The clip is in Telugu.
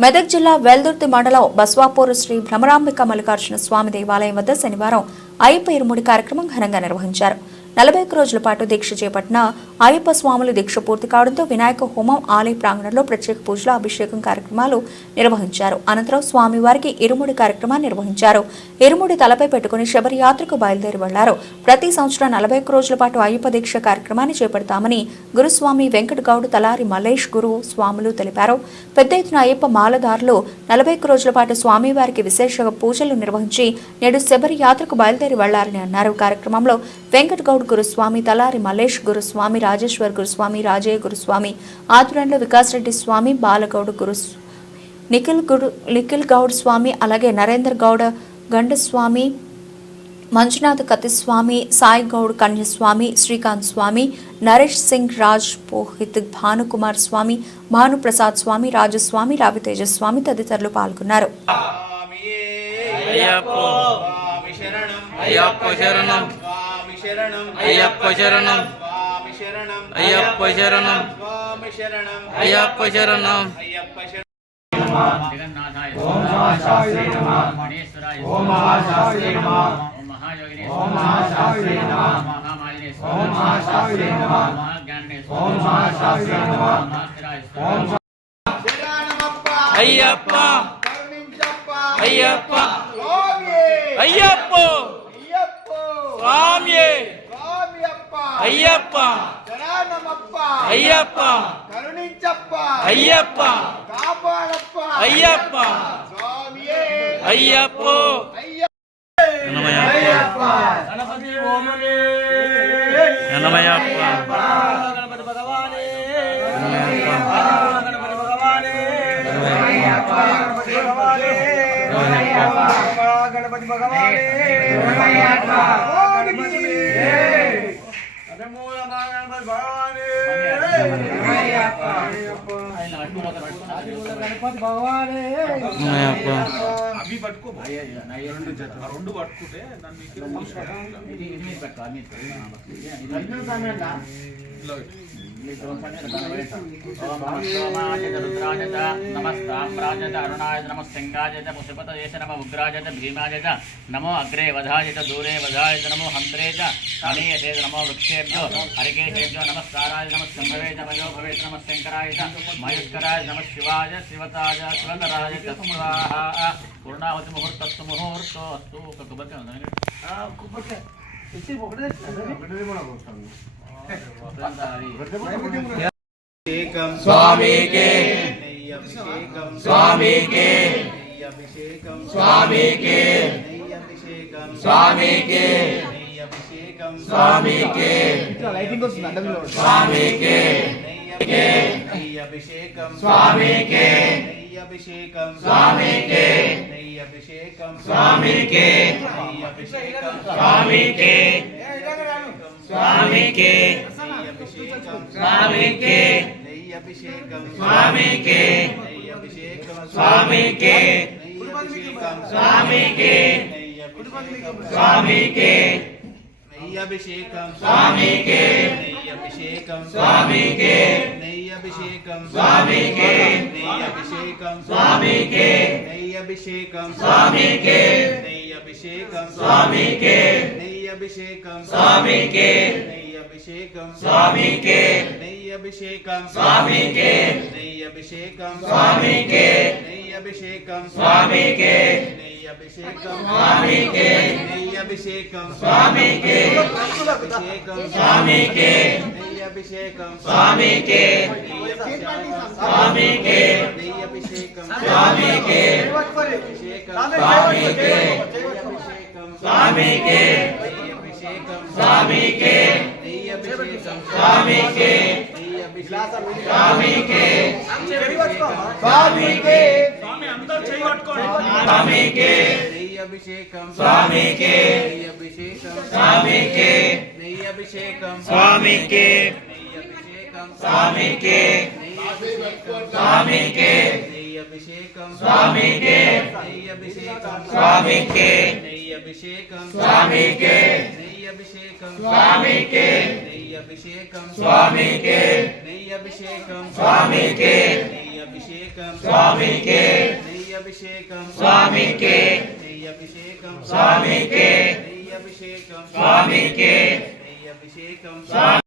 మెదక్ జిల్లా వెల్దుర్తి మండలం బస్వాపూర్ శ్రీ భ్రమరాంబిక మల్లికార్జున స్వామి దేవాలయం వద్ద శనివారం అయ్యప్ప ఇరుముడి కార్యక్రమం ఘనంగా నిర్వహించారు. 41 రోజుల పాటు దీక్ష చేపట్టిన అయ్యప్ప స్వాములు దీక్ష పూర్తి కావడంతో వినాయక హోమం ఆలయ ప్రాంగణంలో ప్రత్యేక పూజలు అభిషేకం కార్యక్రమాలు నిర్వహించారు. అనంతరం స్వామివారికి ఇరుముడి కార్యక్రమాన్ని నిర్వహించారు. ఇరుముడి తలపై పెట్టుకుని శబరి యాత్రకు బయలుదేరి వెళ్లారు. ప్రతి సంవత్సరం 41 రోజుల పాటు అయ్యప్ప దీక్ష కార్యక్రమాన్ని చేపడతామని గురుస్వామి వెంకట గౌడ్ తలారి మల్లేష్ గురు స్వాములు తెలిపారు. పెద్ద ఎత్తున అయ్యప్ప మాలదారులు 41 రోజుల పాటు స్వామివారికి విశేష పూజలు నిర్వహించి నేడు శబరి యాత్రకు బయలుదేరి వెళ్లారని అన్నారు. కార్యక్రమంలో వెంకట గౌడ్ గురుస్వామి, తలారి మల్లేష్ గురుస్వామి, రాజేశ్వర్ గురుస్వామి, రాజయ్య గురుస్వామి ఆధ్వర్యంలో వికాస్ రెడ్డి స్వామి, బాలగౌడ్ నిఖిల్ గౌడ్ స్వామి, అలాగే నరేంద్ర గౌడ్ గండస్వామి, మంజునాథ్ కతిస్వామి, సాయి గౌడ్ కన్యస్వామి, శ్రీకాంత్ స్వామి, నరేష్ సింగ్ రాజ్ పోహిత్, భానుకుమార్ స్వామి, భానుప్రసాద్ స్వామి, రాజస్వామి, రావితేజ స్వామి తదితరులు పాల్గొన్నారు. అయ్యప్ప శరణం అయ్యప్ప శరణం అయ్యప్ప శరణం జగన్నాథాయ ఓం మహాశాస్త్రే నమః గణేశ్వరాయ ఓం మహాశాస్త్రే నమః ఓం మహాయోగినే ఓం మహాశాస్త్రే నమః మహామాలినే ఓం మహాశాస్త్రే నమః మహాజ్ఞానినే ఓం మహాశాస్త్రే నమః మహాస్థిరాయ ఓం అయ్యప్ప అయ్యప్ప అయ్యప్ప స్వామి అయ్యప్ప అయ్యప్ప కరుణించప్ప అయ్యప్ప కాపాడప్ప అయ్యప్ప స్వామి అయ్యప్ప అయ్యప్ప గణపతి ఓమనే గణమయ్యప్ప గణపతి భగవానే గణపతి భగవానే గణమయ్యప్ప గణపతి భగవానే గణపతి భగవానే గణమయ్యప్ప గణపతి భగవానే అవి పట్టుకో రెండు పట్టుకుంటే నమో అగ్రే వధాయ దూరే వధాయ నమో హంత్రే అనీయతే నమో వృక్షేభ్యో హరికేశేభ్యో నమస్కారాయ నమస్కంభవే మయో భవే నమస్శంకరాయ మయుష్కరాయ నమ శివాయ శివతాయ శివతరాయ తస్వాహ పూర్ణావతి ముహూర్తస్సు ముహూర్తోస్తు स्वामी के स्वामी के स्वामी के स्वामी के स्वामी के स्वामी के स्वामी के अभिषेकम स्वामी के अभिषेकम स्वामी के स्वामी के स्वामी के स्वामी के अभिषेकम स्वामी के अभिषेकम स्वामी के स्वामी के स्वामी के अभिषेकम स्वामी के अभिषेकम स्वामी के अभिषेकम स्वामी के अभिषेकम स्वामी के अभिषेकम स्वामी के अभिषेकम स्वामी के अभिषेकम स्वामी के अभिषेकम स्वामी के अभिषेकम स्वामी के अभिषेकम स्वामी के अभिषेकम स्वामी के अभिषेकम स्वामी के अभिषेकम स्वामी के अभिषेकम स्वामी के अभिषेकम स्वामी के स्वामी के अभिषेकम स्वामी के स्वामी के स्वामी के अभिषेकम स्वामी के स्वामी के स्वामी के स्वामी के स्वामी के अभिषेकम स्वामी के अभिषेकम स्वामी के अभिषेकम स्वामी के स्वामी के स्वामी के अभिषेकम स्वामी के अभिषेकम स्वामी के अभिषेकम स्वामी के अभिषेकम स्वामी के अभिषेकम स्वामी के अभिषेकम स्वामी के अभिषेकम स्वामी के नई अभिषेकम स्वामी के नई अभिषेकम स्वामी के नई अभिषेकम स्वामी के नई अभिषेकम स्वामी